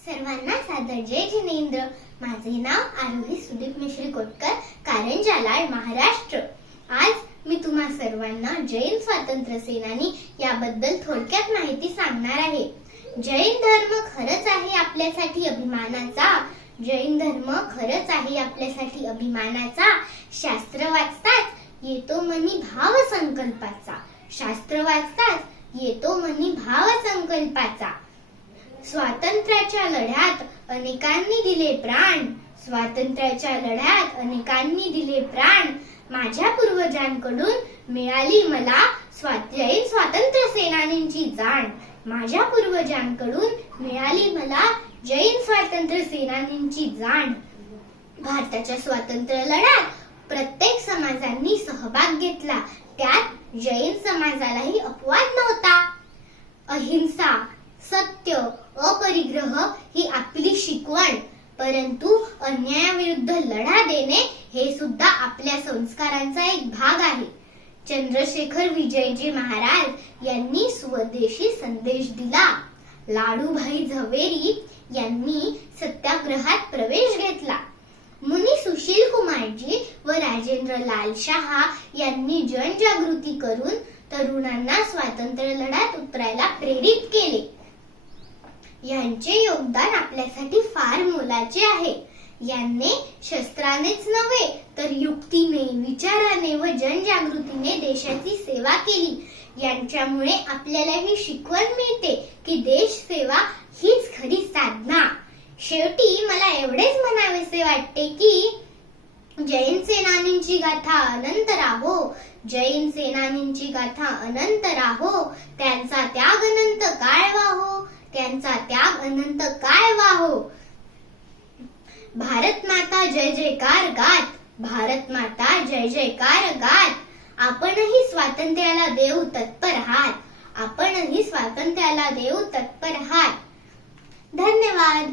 सर्वांना सादर जय जिनेंद्र। माझे नाव आरोही सुदीप मिश्री कोटकर, कारंजा लाड, महाराष्ट्र। आज मी तुम्हा सर्वांना जैन स्वातंत्र्य सेनानी याबद्दल थोडक्यात माहिती सांगणार आहे। जैन धर्म खरंच आहे आपल्यासाठी अभिमानाचा। जैन धर्म खरंच आहे आपल्यासाठी अभिमानाचा। शास्त्र वाचताच येतो मनी भाव संकल्पाचा। शास्त्र वाचताच येतो मनी भाव संकल्पाचा। स्वातंत्र्याच्या लढ्यात अनेकांनी दिले प्राण। स्वातंत्र्याच्या लढ्यात अनेकांनी दिले प्राण। माझ्या पूर्वजांकडून मिळाली मला जैन स्वातंत्र्य सेनानींची जाण। माझ्या पूर्वजांकडून मिळाली मला जैन स्वातंत्र्य सेनानींची जाण। भारताच्या स्वातंत्र्य लढ्यात प्रत्येक समाजांनी सहभाग घेतला। त्यात जैन समाजालाही अपवाद नव्हता। अहिंसा, सत्य, अपरिग्रह ही आपली शिकवण, परंतु अन्यायाविरुद्ध लढा देणे हे सुद्धा आपल्या संस्कारांचा एक भाग आहे। चंद्रशेखर विजयजी महाराज यांनी स्वदेशी संदेश दिला। लाडूभाई झवेरी यांनी सत्याग्रहात प्रवेश घेतला। मुनी सुशील कुमारजी व राजेंद्र लाल शाह यांनी जनजागृती करून तरुणांना स्वातंत्र्य लढ्यात उतरायला प्रेरित केले। यांचे योगदान आपल्यासाठी फार मोलाचे आहे। यांनी शस्त्रानेच नव्हे तर युक्तीने, विचाराने व जनजागृतीने देशाची सेवा केली। यांच्यामुळे आपल्याला ही शिकवण मिळते की देश सेवा हीच खरी साधना। शेवटी मला एवढेच म्हणावेसे वाटते की जैन सेनानींची गाथा अनंत राहो। जैन सेनानींची गाथा अनंत राहो। त्यांचा त्याग अनंत काळ वाहो। त्यांचा त्याग अनंत काळ वाहो। भारत माता जय जयकार गात। भारत माता जय जयकार गात। आपणही स्वातंत्र्याला देऊ तत्पर हात। आपणही स्वातंत्र्याला देऊ तत्पर हात। धन्यवाद।